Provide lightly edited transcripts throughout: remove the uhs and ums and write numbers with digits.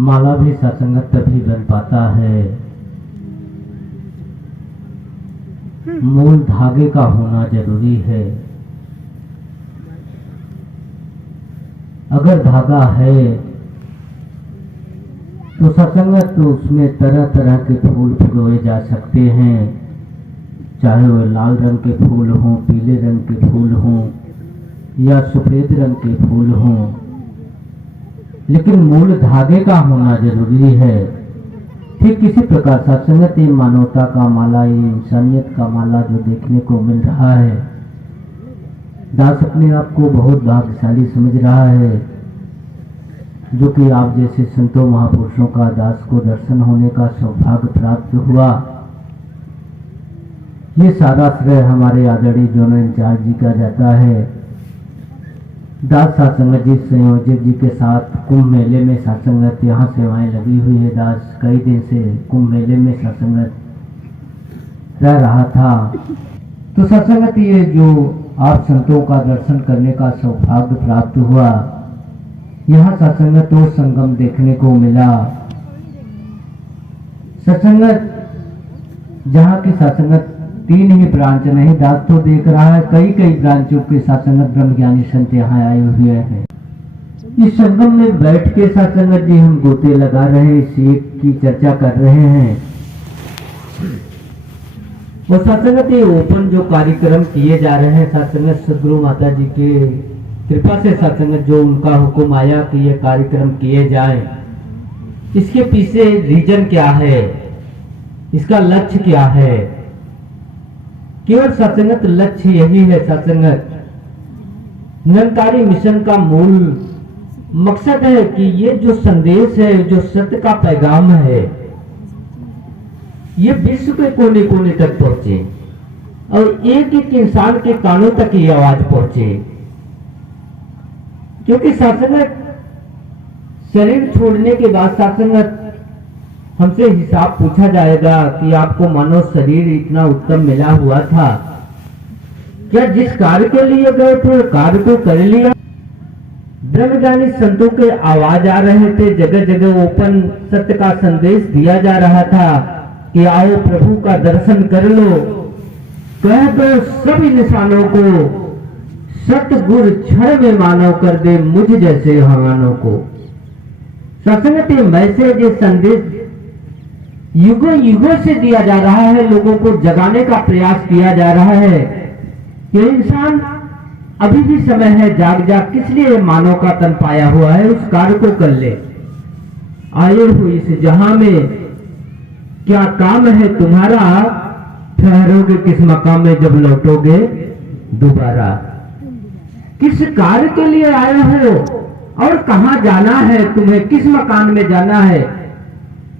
माला भी सत्संगत तभी बन पाता है, मूल धागे का होना जरूरी है। अगर धागा है तो सत्संगत तो उसमें तरह तरह के फूल फुलोए जा सकते हैं, चाहे वह लाल रंग के फूल हों, पीले रंग के फूल हों या सफेद रंग के फूल हों, लेकिन मूल धागे का होना जरूरी है। ठीक इसी प्रकार सत्संगत ये मानवता का माला, ये इंसानियत का माला जो देखने को मिल रहा है, दास अपने आप को बहुत भाग्यशाली समझ रहा है जो कि आप जैसे संतों महापुरुषों का दास को दर्शन होने का सौभाग्य प्राप्त हुआ। ये सारा श्रेय हमारे आदरणीय जोनल इंचार्ज जी का जाता है। दास सत्संगत जी संयोजक जी के साथ कुंभ मेले में सत्संगत यहाँ सेवाएं लगी हुई है। दास कई दिन से कुंभ मेले में सत्संगत रह रहा था। तो सत्संगत ये जो आप संतों का दर्शन करने का सौभाग्य प्राप्त हुआ, यहाँ सत्संगत और संगम देखने को मिला। सत्संगत जहाँ की सत्संगत 3 ही ब्रांच नहीं, दास तो देख रहा है कई ब्रांचों के सत्संगत ब्रह्मज्ञानी संत यहाँ आए हुए हैं। इस संगम में बैठ के सत्संगत जी हम गोते लगा रहे हैं, इस एक की चर्चा कर रहे हैं। और सत्संगत ये ओपन जो कार्यक्रम किए जा रहे हैं, सत्संगत सदगुरु माता जी के कृपा से सत्संगत जो उनका हुक्म आया कि ये कार्यक्रम किए जाएं, इसके पीछे रीजन क्या है, इसका लक्ष्य क्या है? केवल सत्संगत लक्ष्य यही है। सत्संगत निरंकारी मिशन का मूल मकसद है कि ये जो संदेश है, जो सत्य का पैगाम है, ये विश्व के कोने कोने तक पहुंचे और एक एक इंसान के कानों तक ये आवाज पहुंचे। क्योंकि सत्संगत शरीर छोड़ने के बाद सत्संगत हमसे हिसाब पूछा जाएगा कि आपको मानव शरीर इतना उत्तम मिला हुआ था, क्या जिस कार्य के लिए गए थे कार्य को कर लिया? ब्रह्मज्ञानी संतों के आवाज आ रहे थे, जगह जगह ओपन सत्य का संदेश दिया जा रहा था कि आओ प्रभु का दर्शन कर लो, कह दो सब इंसानों को सतगुरु क्षण में मानव कर दे मुझ जैसे हमानों को। सत्संगत मैसेज ये संदेश युगों युगों से दिया जा रहा है, लोगों को जगाने का प्रयास किया जा रहा है कि इंसान अभी भी समय है, जाग जाग किस लिए मानव का तन पाया हुआ है, उस कार्य को कर ले। आए हो इस जहां में क्या काम है तुम्हारा, ठहरोगे किस मकाम में जब लौटोगे दोबारा। किस कार्य के लिए आए हो और कहां जाना है तुम्हें, किस मकान में जाना है?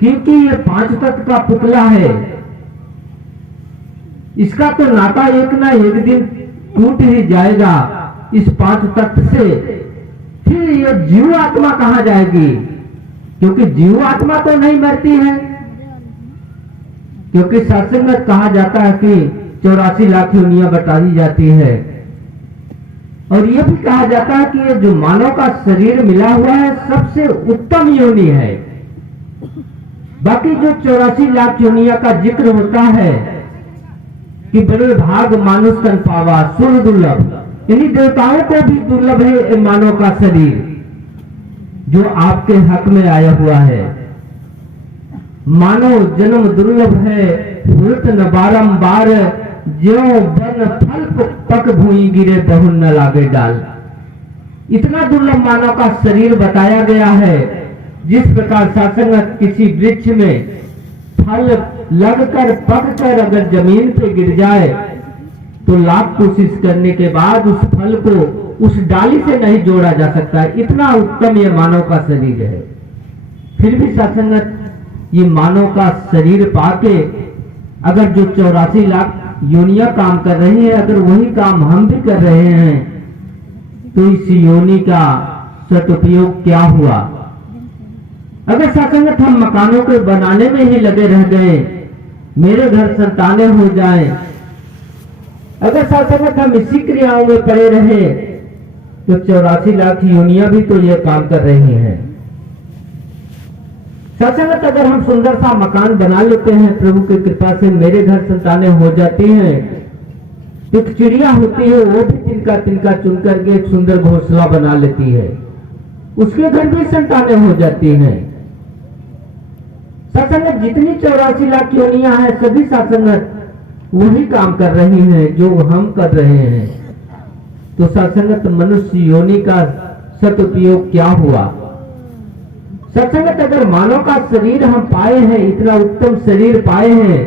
क्योंकि ये 5 तत्व का पुतला है, इसका तो नाता एक ना एक दिन टूट ही जाएगा इस 5 तत्व से। फिर ये जीव आत्मा कहां जाएगी? क्योंकि जीव आत्मा तो नहीं मरती है। क्योंकि सत्संग में कहा जाता है कि 84 लाख योनियां बताई जाती है, और यह भी कहा जाता है कि ये जो मानव का शरीर मिला हुआ है सबसे उत्तम योनि है। बाकी जो 84 लाख योनिया का जिक्र होता है कि बड़े भाग मानुष तन पावा सुर दुर्लभ, यानी देवताओं को भी दुर्लभ है मानव का शरीर जो आपके हक में आया हुआ है। मानव जन्म दुर्लभ है, हुत न बारंबार, ज्यों बन फल पक भूमि गिरे बहु न लागे डाल। इतना दुर्लभ मानव का शरीर बताया गया है। जिस प्रकार सत्संगत किसी वृक्ष में फल लगकर पककर अगर जमीन पे गिर जाए तो लाख कोशिश करने के बाद उस फल को उस डाली से नहीं जोड़ा जा सकता। इतना उत्तम ये मानव का शरीर है। फिर भी सत्संगत ये मानव का शरीर पाके अगर जो 84 लाख योनियां काम कर रही है, अगर वही काम हम भी कर रहे हैं तो इस योनि का सदुपयोग क्या हुआ? अगर सत्संगत हम मकानों को बनाने में ही लगे रह गए, मेरे घर संतानें हो जाएं, अगर सत्संगत हम इसी क्रियाओं में पड़े रहे तो 84 लाख योनियां भी तो ये काम कर रही हैं। सत्संगत अगर हम सुंदर सा मकान बना लेते हैं, प्रभु की कृपा से मेरे घर संतानें हो जाती हैं, एक चिड़िया होती है वो भी तिनका तिनका चुन करके एक सुंदर घोंसला बना लेती है, उसके घर भी संतानें हो जाती हैं। सत्संगत जितनी 84 लाख योनियां हैं, सभी सत्संगत वही काम कर रही हैं जो हम कर रहे हैं। तो सत्संगत मनुष्य योनि का सदुपयोग क्या हुआ? सत्संगत अगर मानव का शरीर हम पाए हैं, इतना उत्तम शरीर पाए हैं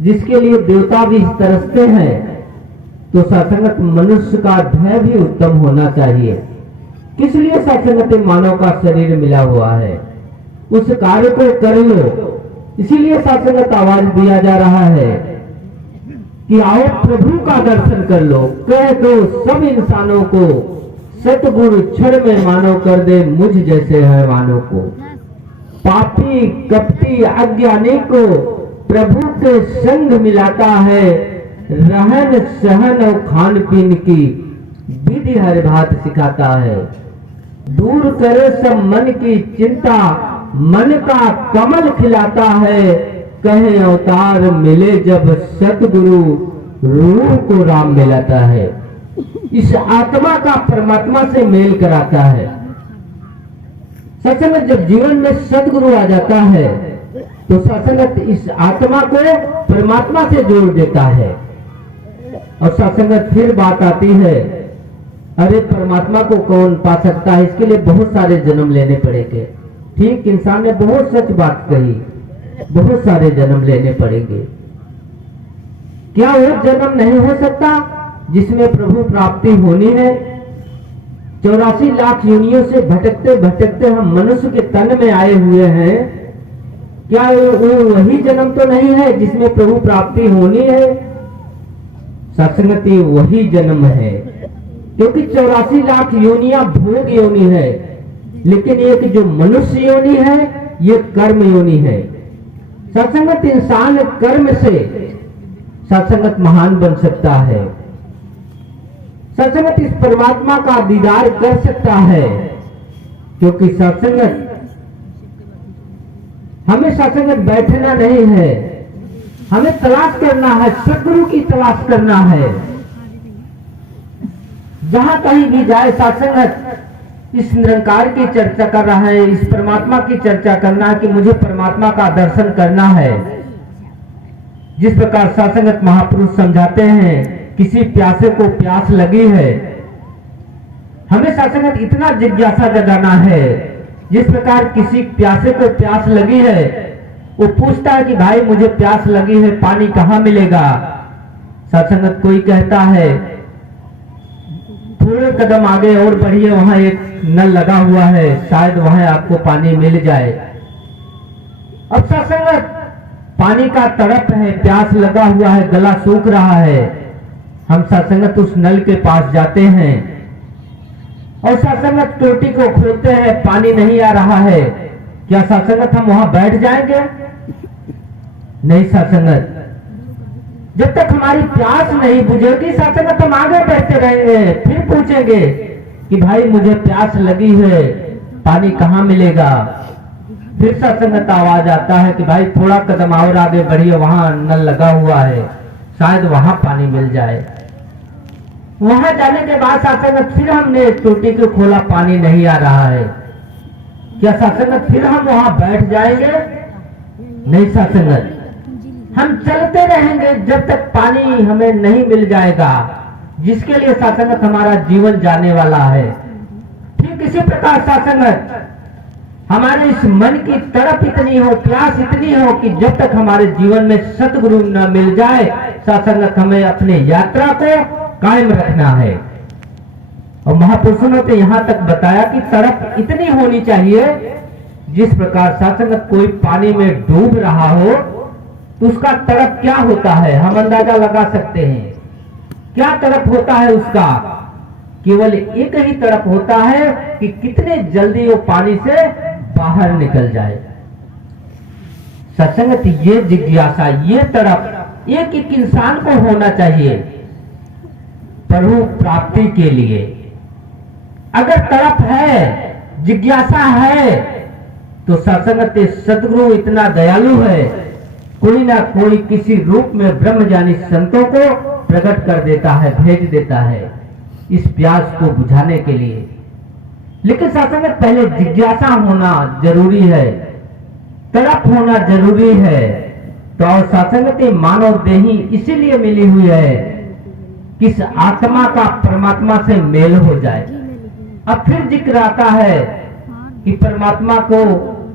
जिसके लिए देवता भी तरसते हैं, तो सत्संगत मनुष्य का ध्येय भी उत्तम होना चाहिए। किस लिए सत्संगत मानव का शरीर मिला हुआ है? उस कार्य को कर लो, इसीलिए सत्संगत आवाज दिया जा रहा है कि आओ प्रभु का दर्शन कर लो, कह दो सब इंसानों को सतगुरु क्षण में मानो कर दे मुझ जैसे है मानो को। पापी कपटी अज्ञानी को प्रभु के संग मिलाता है, रहन सहन और खान पीन की विधि हर बात सिखाता है। दूर करे सब मन की चिंता, मन का कमल खिलाता है, कहे अवतार मिले जब सतगुरु रूह को राम मिलाता है। इस आत्मा का परमात्मा से मेल कराता है। सत्संगत जब जीवन में सतगुरु आ जाता है तो सत्संगत इस आत्मा को परमात्मा से जोड़ देता है। और सत्संगत फिर बात आती है, अरे परमात्मा को कौन पा सकता है, इसके लिए बहुत सारे जन्म लेने पड़ेंगे। ठीक, इंसान ने बहुत सच बात कही, बहुत सारे जन्म लेने पड़ेंगे। क्या वो जन्म नहीं हो सकता जिसमें प्रभु प्राप्ति होनी है? 84 लाख योनियों से भटकते भटकते हम मनुष्य के तन में आए हुए हैं, क्या वो वही जन्म तो नहीं है जिसमें प्रभु प्राप्ति होनी है? सत्संगति वही जन्म है, क्योंकि 84 लाख योनियां भोग योनि है, लेकिन एक जो मनुष्य योनि है ये कर्म योनि है। सत्संगत इंसान कर्म से सत्संगत महान बन सकता है। सत्संगत इस परमात्मा का दीदार कर सकता है, क्योंकि सत्संगत हमें सत्संगत बैठना नहीं है, हमें तलाश करना है, सतगुरु की तलाश करना है। जहां कहीं भी जाए सत्संगत इस निरंकार की चर्चा कर रहा है, इस परमात्मा की चर्चा करना है कि मुझे परमात्मा का दर्शन करना है। जिस प्रकार सत्संगत महापुरुष समझाते हैं, किसी प्यासे को प्यास लगी है, हमें सत्संगत इतना जिज्ञासा जगाना है। जिस प्रकार किसी प्यासे को प्यास लगी है, वो पूछता है कि भाई मुझे प्यास लगी है, पानी कहाँ मिलेगा? सत्संगत कोई कहता है थोड़े कदम आगे और बढ़िए, वहां एक नल लगा हुआ है, शायद वहां आपको पानी मिल जाए। अब सत्संगत पानी का तड़प है, प्यास लगा हुआ है, गला सूख रहा है, हम सत्संगत उस नल के पास जाते हैं और सत्संगत टोटी को खोलते हैं, पानी नहीं आ रहा है, क्या सत्संगत हम वहां बैठ जाएंगे? नहीं सत्संगत, जब तक हमारी प्यास नहीं बुझेगी सत्संगत हम आगे बढ़ते रहेंगे। फिर पूछेंगे कि भाई मुझे प्यास लगी है, पानी कहाँ मिलेगा? फिर सत्संगत आवाज आता है कि भाई थोड़ा कदम और आगे बढ़िए, वहां नल लगा हुआ है, शायद वहां पानी मिल जाए। वहां जाने के बाद सत्संगत फिर हमने टोटी को खोला, पानी नहीं आ रहा है, क्या सत्संगत फिर हम वहां बैठ जाएंगे? नहीं सत्संगत, हम चलते रहेंगे जब तक पानी हमें नहीं मिल जाएगा, जिसके लिए सत्संगत हमारा जीवन जाने वाला है। ठीक इसी प्रकार सत्संगत हमारे इस मन की तड़प इतनी हो, प्यास इतनी हो कि जब तक हमारे जीवन में सतगुरु न मिल जाए, सत्संगत हमें अपने यात्रा को कायम रखना है। और महापुरुषों ने तो यहां तक बताया कि तड़प इतनी होनी चाहिए, जिस प्रकार सत्संगत कोई पानी में डूब रहा हो तो उसका तड़प क्या होता है हम अंदाजा लगा सकते हैं। क्या तड़प होता है उसका? केवल एक ही तड़प होता है कि कितने जल्दी वो पानी से बाहर निकल जाए। सत्संगत ये जिज्ञासा, ये तड़प एक एक इंसान को होना चाहिए प्रभु प्राप्ति के लिए। अगर तड़प है, जिज्ञासा है, तो सत्संगत सदगुरु इतना दयालु है, कोई ना कोई किसी रूप में ब्रह्मज्ञानी संतों को प्रकट कर देता है, भेज देता है इस प्यास को बुझाने के लिए। लेकिन सत्संगत पहले जिज्ञासा होना जरूरी है, तड़प होना जरूरी है। तो सत्संगत मानव देही इसीलिए मिली हुई है कि इस आत्मा का परमात्मा से मेल हो जाए। अब फिर जिक्र आता है कि परमात्मा को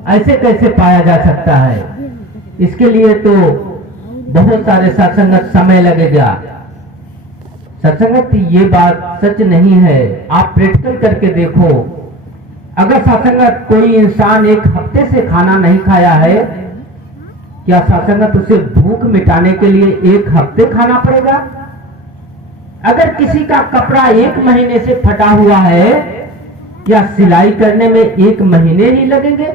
ऐसे कैसे पाया जा सकता है, इसके लिए तो बहुत सारे सत्संगत समय लगेगा। सत्संगत ये बात सच नहीं है, आप प्रैक्टिकल करके देखो। अगर सत्संगत कोई इंसान एक हफ्ते से खाना नहीं खाया है, क्या सत्संगत उसे भूख मिटाने के लिए एक हफ्ते खाना पड़ेगा? अगर किसी का कपड़ा 1 महीने से फटा हुआ है, क्या सिलाई करने में 1 महीने ही लगेंगे?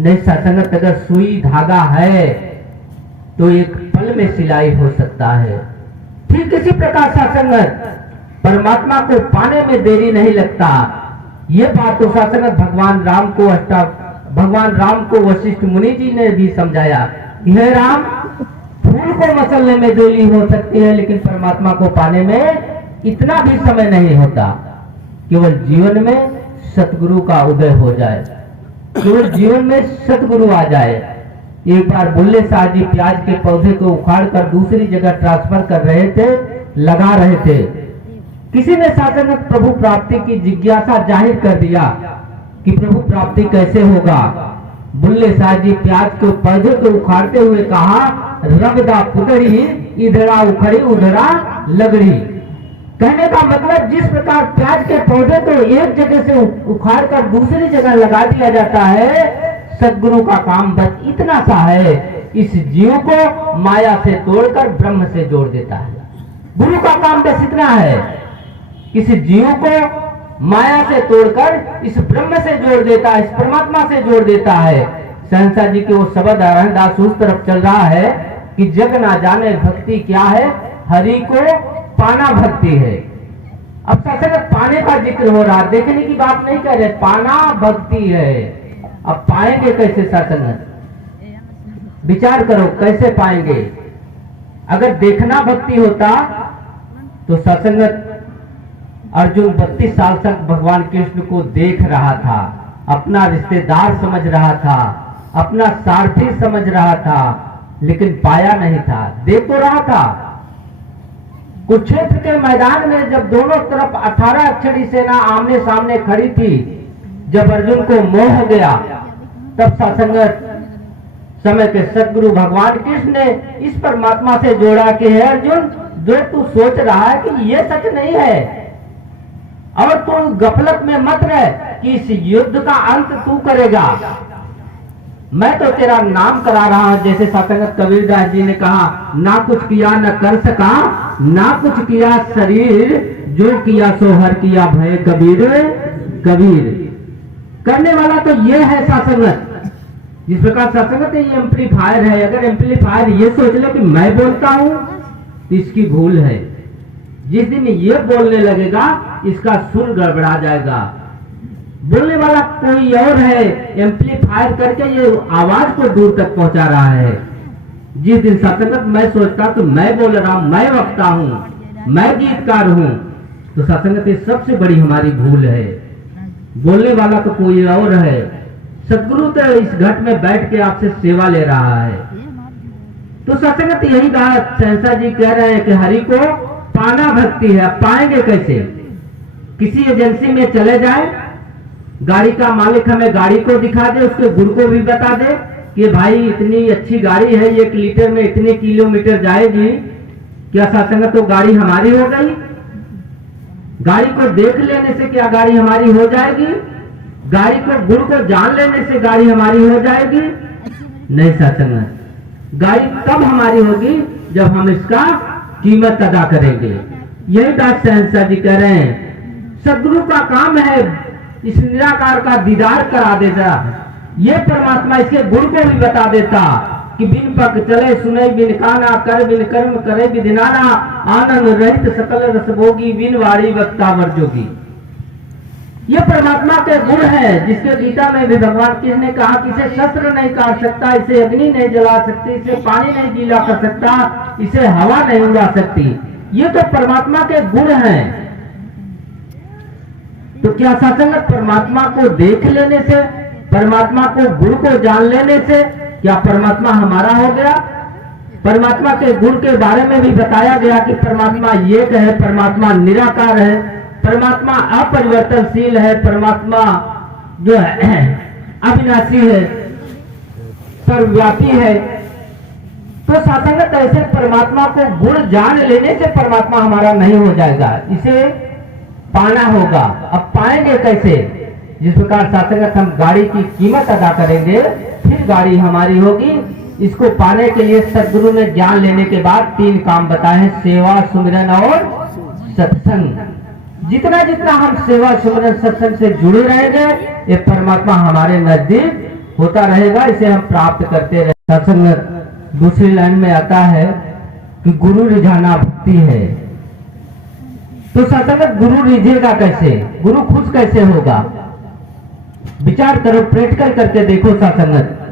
नहीं सत्संगत, अगर सुई धागा है तो एक पल में सिलाई हो सकता है। ठीक इसी प्रकार सत्संगत परमात्मा को पाने में देरी नहीं लगता। ये बात तो सत्संगत भगवान राम को वशिष्ठ मुनि जी ने भी समझाया। हे राम, फूल को मसलने में देरी हो सकती है, लेकिन परमात्मा को पाने में इतना भी समय नहीं होता। केवल जीवन में सतगुरु का उदय हो जाए, केवल जीवन में सतगुरु आ जाए। एक बार बुल्ले शाह जी प्याज के पौधे को उखाड़ कर दूसरी जगह ट्रांसफर कर रहे थे, लगा रहे थे। किसी ने सत्संगत प्रभु प्राप्ति की जिज्ञासा जाहिर कर दिया कि प्रभु प्राप्ति कैसे होगा। बुल्ले शाह जी प्याज के पौधे को उखाड़ते हुए कहा, रगदा पुतड़ी इधरा उखड़ी उधरा लगड़ी। कहने का मतलब जिस प्रकार प्याज के पौधे को एक जगह से उखाड़ कर दूसरी जगह लगा दिया जाता है, सदगुरु का काम बस इतना सा है, इस जीव को माया से तोड़कर ब्रह्म से जोड़ देता है। गुरु का काम बस इतना है, इस जीव को माया से तोड़कर इस ब्रह्म से जोड़ देता है, इस परमात्मा से जोड़ देता है। सहनसा जी के वो शब्द दास उस तरफ चल रहा है कि जग ना जाने भक्ति क्या है, हरि को पाना भक्ति है। अब सत्संग पाने का जिक्र हो रहा, देखने की बात नहीं कह रहे, पाना भक्ति है। अब पाएंगे कैसे सत्संग? विचार करो कैसे पाएंगे? अगर देखना भक्ति होता तो सत्संगत अर्जुन 32 साल तक भगवान कृष्ण को देख रहा था, अपना रिश्तेदार समझ रहा था, अपना सारथी समझ रहा था, लेकिन पाया नहीं था। देख तो रहा था। कुरुक्षेत्र के मैदान में जब दोनों तरफ 18 अक्षरी सेना आमने सामने खड़ी थी, जब अर्जुन को मोह गया, तब सत्संगत समय के सदगुरु भगवान कृष्ण ने इस परमात्मा से जोड़ा कि है अर्जुन, जो तू सोच रहा है कि ये सच नहीं है, और तू गफलत में मत रह कि इस युद्ध का अंत तू करेगा। मैं तो तेरा नाम करा रहा हूं। जैसे सत्संगत कबीरदास जी ने कहा, ना कुछ किया न कर सका, ना कुछ किया शरीर, जो किया सो हर किया भय कबीर कबीर। करने वाला तो ये है सत्संगत। जिस प्रकार सत्संगत ये एम्पलीफायर है, अगर एम्पलीफायर ये सोच ले कि मैं बोलता हूं तो इसकी भूल है। जिस दिन ये बोलने लगेगा इसका सुर गड़बड़ा जाएगा। बोलने वाला कोई और है, एम्पलीफायर करके ये आवाज को दूर तक पहुंचा रहा है। जिस दिन सत्संगत मैं सोचता तो मैं बोल रहा हूं, मैं वक्ता हूं, मैं गीतकार हूं, तो सत्संगत ये सबसे बड़ी हमारी भूल है। बोलने वाला तो कोई और है। सदगुरु तो इस घट में बैठ के आपसे सेवा ले रहा है। तो सत्संगत यही बात सहसा जी कह रहे हैं कि हरि को पाना भक्ति है। पाएंगे कैसे? किसी एजेंसी में चले जाए, गाड़ी का मालिक हमें गाड़ी को दिखा दे, उसके गुरु को भी बता दे कि भाई इतनी अच्छी गाड़ी है, 1 लीटर में इतने किलोमीटर जाएगी। क्या सत्संगत तो गाड़ी हमारी हो गई? गाड़ी को देख लेने से क्या गाड़ी हमारी हो जाएगी? गाड़ी को गुरु को जान लेने से गाड़ी हमारी हो जाएगी? नहीं सत्संगत, गाड़ी तब हमारी होगी जब हम इसका कीमत अदा करेंगे। यही बात सहनसा जी कह रहे हैं। सदगुरु का काम है इस निराकार का दीदार करा देता। ये परमात्मा इसके गुरु को भी बता देता कि बिन पग चले सुने बिन काना, कर बिन कर्म करे बिन नाना, आनंद रहित सकल रस भोगी, बिन वाणी वक्ता वर जोगी। ये परमात्मा के गुण है, जिसके गीता में भी भगवान कृष्ण ने कहा कि इसे शस्त्र नहीं काट सकता, इसे अग्नि नहीं जला सकती, इसे पानी नहीं गीला कर सकता, इसे हवा नहीं उड़ा सकती। ये तो परमात्मा के गुण हैं। तो क्या सासंगत परमात्मा को देख लेने से, परमात्मा को गुण को जान लेने से क्या परमात्मा हमारा हो गया? परमात्मा के गुण के बारे में भी बताया गया कि परमात्मा एक है, परमात्मा निराकार है, परमात्मा अपरिवर्तनशील है, परमात्मा जो है अविनाशी है, सर्वव्यापी है। तो सासंगत ऐसे परमात्मा को गुण जान लेने से परमात्मा हमारा नहीं हो जाएगा, इसे पाना होगा। अब पाएंगे कैसे? जिस प्रकार सासंगत हम गाड़ी की कीमत अदा करेंगे फिर गाड़ी हमारी होगी। इसको पाने के लिए सदगुरु ने ज्ञान लेने के बाद 3 काम बताए हैं, सेवा, सुमिरन और सत्संग। जितना जितना हम सेवा, सुमिरन, सत्संग से जुड़े रहेंगे ये परमात्मा हमारे नजदीक होता रहेगा, इसे हम प्राप्त करते रहे। सत्संग दूसरी लाइन में आता है कि गुरु रिझाना भक्ति है। तो सत्संग गुरु रिझेगा कैसे? गुरु खुश कैसे होगा? विचार करो, प्रैक्टिकल करके देखो। सत्संग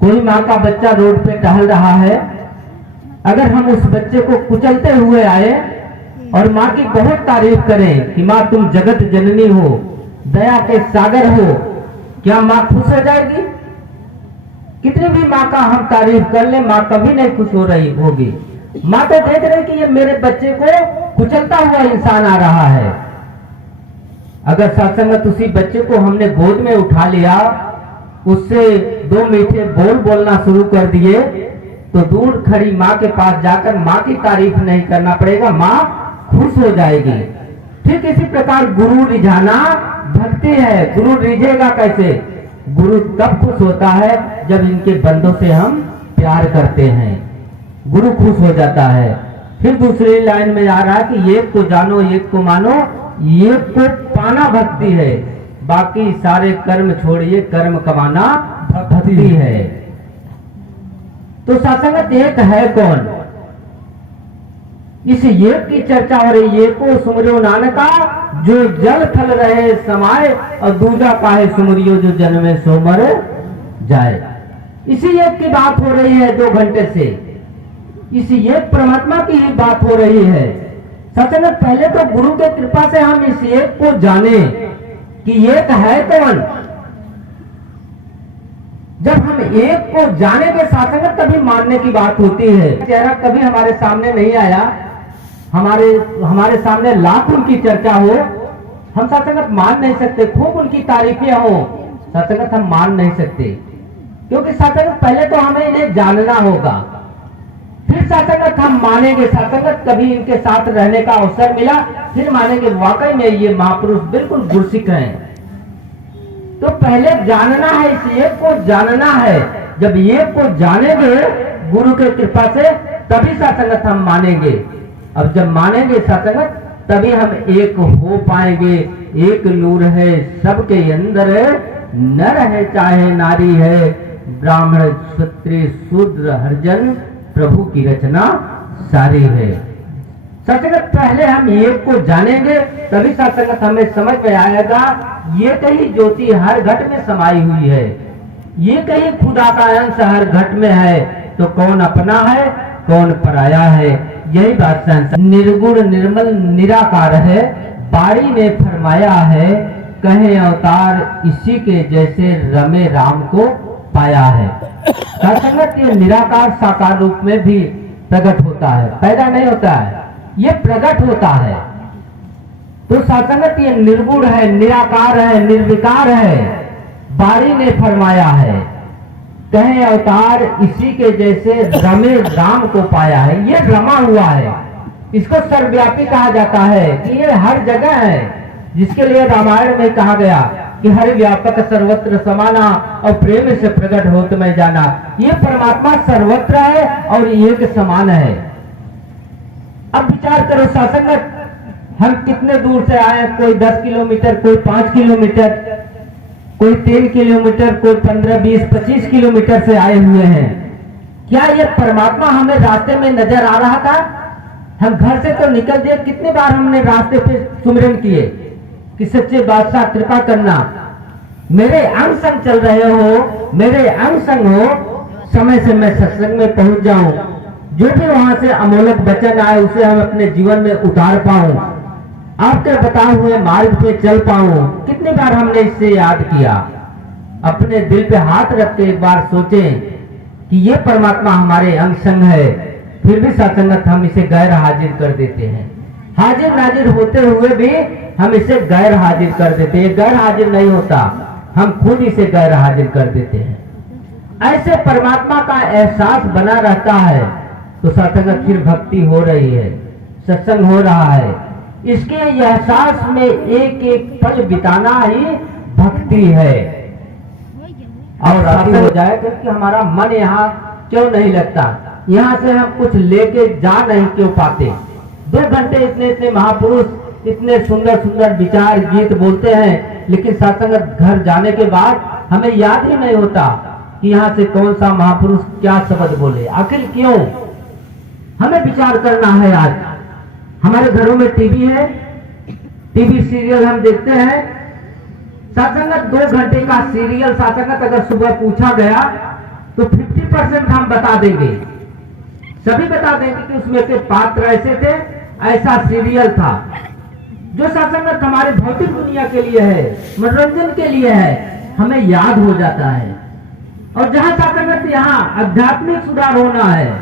कोई माँ का बच्चा रोड पे टहल रहा है, अगर हम उस बच्चे को कुचलते हुए आए और माँ की बहुत तारीफ करें कि माँ तुम जगत जननी हो, दया के सागर हो, क्या माँ खुश हो जाएगी? कितनी भी माँ का हम तारीफ कर ले, माँ कभी नहीं खुश हो रही होगी। माँ तो देख रही कि ये मेरे बच्चे को कुचलता हुआ इंसान आ रहा है। अगर सत्संगत उसी बच्चे को हमने गोद में उठा लिया, उससे 2 मीठे बोल बोलना शुरू कर दिए, तो दूर खड़ी माँ के पास जाकर माँ की तारीफ नहीं करना पड़ेगा, माँ खुश हो जाएगी। ठीक इसी प्रकार गुरु रिझाना भक्ति है। गुरु रिझेगा कैसे? गुरु तब खुश होता है जब इनके बंदों से हम प्यार करते हैं, गुरु खुश हो जाता है। फिर दूसरी लाइन में आ रहा है कि एक को जानो, एक को मानो, एक को पाना भक्ति है, बाकी सारे कर्म छोड़िए, कर्म कमाना भक्ति है। तो सत्संगत एक है कौन? इस एक की चर्चा हो रही। एक को सुमरियो नानका जो जल थल रहे समाये, और दूजा काहे सुमरियो जो जन्मे सो मर जाए। इसी एक की बात हो रही है 2 घंटे से, इसी एक परमात्मा की ही बात हो रही है। सत्संगत पहले तो गुरु के कृपा से हम इस एक को जाने कि एक है कौन। जब हम एक को जानेंगे सत्संगत तभी मानने की बात होती है। चेहरा कभी हमारे सामने नहीं आया, हमारे सामने लाख उनकी चर्चा हो, हम सत्संगत मान नहीं सकते। खूब उनकी तारीफें हो, सत्संगत हम मान नहीं सकते, क्योंकि सत्संगत पहले तो हमें इन्हें जानना होगा, फिर सत्संगत हम मानेंगे। सत्संगत कभी इनके साथ रहने का अवसर मिला फिर मानेंगे वाकई में ये महापुरुष बिल्कुल गुरसिक हैं। तो पहले जानना है, इस एक को जानना है। जब एक को जानेंगे गुरु के कृपा से तभी सत्संगत हम मानेंगे। अब जब मानेंगे सत्संगत तभी हम एक हो पाएंगे। एक नूर है सबके अंदर, नर है चाहे नारी है, ब्राह्मण क्षत्रिय शूद्र हरिजन, प्रभु की रचना सारी है। सत्संगत पहले हम एक को जानेंगे तभी सत्संगत हमें समझ में आएगा ये कहीं ज्योति हर घट में समाई हुई है, ये कहीं खुदा का अंश हर घट में है, तो कौन अपना है कौन पराया है, यही बात निर्गुण निर्मल निराकार है। बारी ने फरमाया है कहे अवतार इसी के जैसे रमे राम को पाया है। सत्संगत ये निराकार साकार रूप में भी प्रकट होता है, पैदा नहीं होता है, ये प्रकट होता है। तो सत्संगत ये निर्गुण है, निराकार है, निर्विकार है। बारी ने फरमाया है कहे अवतार इसी के जैसे रमे राम को पाया है। ये रमा हुआ है, इसको सर्वव्यापी कहा जाता है कि ये हर जगह है, जिसके लिए रामायण में कहा गया कि हर व्यापक सर्वत्र समाना और प्रेम से प्रकट होत में जाना। ये परमात्मा सर्वत्र है और एक समान है। अब विचार करो सत्संगत हम कितने दूर से आए, कोई 10 किलोमीटर, कोई 5 किलोमीटर, कोई 3 किलोमीटर, कोई 15, 20, 25 किलोमीटर से आए हुए हैं। क्या ये परमात्मा हमें रास्ते में नजर आ रहा था? हम घर से तो निकल दिए, कितनी बार हमने रास्ते पे सुमिरन किए, कि सच्चे बादशाह कृपा करना, मेरे अंग संग चल रहे हो, मेरे अंग संग हो, समय से मैं सत्संग में पहुंच जाऊं, जो भी वहां से अमोलक वचन आए उसे हम अपने जीवन में उतार पाऊं, आपके बताए हुए मार्ग पे चल पाऊं। कितनी बार हमने इससे याद किया। अपने दिल पे हाथ रख के एक बार सोचें कि ये परमात्मा हमारे अंग संग है, फिर भी सत्संगत हम इसे गैर हाजिर कर देते हैं। हाजिर नाजिर होते हुए भी हम इसे गैर हाजिर कर देते हैं। गैर हाजिर नहीं होता, हम खुद इसे गैर हाजिर कर देते हैं। ऐसे परमात्मा का एहसास बना रहता है तो सत्संगत फिर भक्ति हो रही है, सत्संग हो रहा है। इसके एहसास में एक एक पल बिताना ही भक्ति है। और रात हो जाए क्योंकि हमारा मन यहाँ क्यों नहीं लगता, यहाँ से हम कुछ लेके जा नहीं क्यों पाते। 2 घंटे इतने इतने महापुरुष इतने सुंदर सुंदर विचार गीत बोलते हैं, लेकिन सत्संगत घर जाने के बाद हमें याद ही नहीं होता कि यहाँ से कौन सा महापुरुष क्या शब्द बोले। आखिर क्यों? हमें विचार करना है। आज हमारे घरों में टीवी है, टीवी सीरियल हम देखते हैं। सत्संगत 2 घंटे का सीरियल सत्संगत अगर सुबह पूछा गया तो 50% हम बता देंगे, सभी बता देंगे कि उसमें से पात्र ऐसे थे, ऐसा सीरियल था। जो सत्संगत हमारे भौतिक दुनिया के लिए है, मनोरंजन के लिए है, हमें याद हो जाता है। और जहां सत्संगत यहाँ आध्यात्मिक सुधार होना है,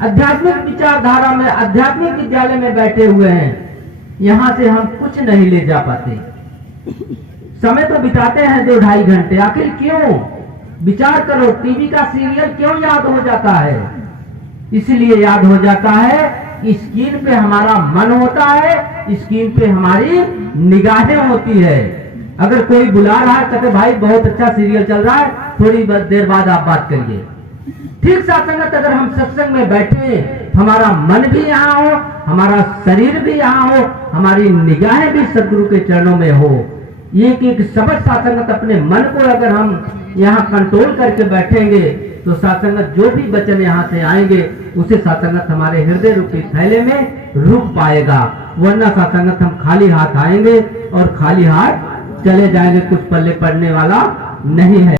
आध्यात्मिक विचारधारा में आध्यात्मिक विद्यालय में बैठे हुए हैं, यहाँ से हम कुछ नहीं ले जा पाते। समय तो बिताते हैं 2-2.5 घंटे, आखिर क्यों? विचार करो, टीवी का सीरियल क्यों याद हो जाता है? इसलिए याद हो जाता है, स्क्रीन पे हमारा मन होता है, स्क्रीन पे हमारी निगाहें होती है। अगर कोई बुला रहा है, कहते भाई बहुत अच्छा सीरियल चल रहा है, थोड़ी देर बाद आप बात करिए। ठीक सत्संगत अगर हम सत्संग में बैठे, हमारा मन भी यहाँ हो, हमारा शरीर भी यहाँ हो, हमारी निगाहें भी सदगुरु के चरणों में हो, एक एक शब्द सत्संगत अपने मन को अगर हम यहाँ कंट्रोल करके बैठेंगे तो सत्संगत जो भी वचन यहाँ से आएंगे उसे सत्संगत हमारे हृदय रूपी थैले में रुक पाएगा। वरना सत्संगत हम खाली हाथ आएंगे और खाली हाथ चले जाएंगे, कुछ पल्ले पड़ने वाला नहीं है।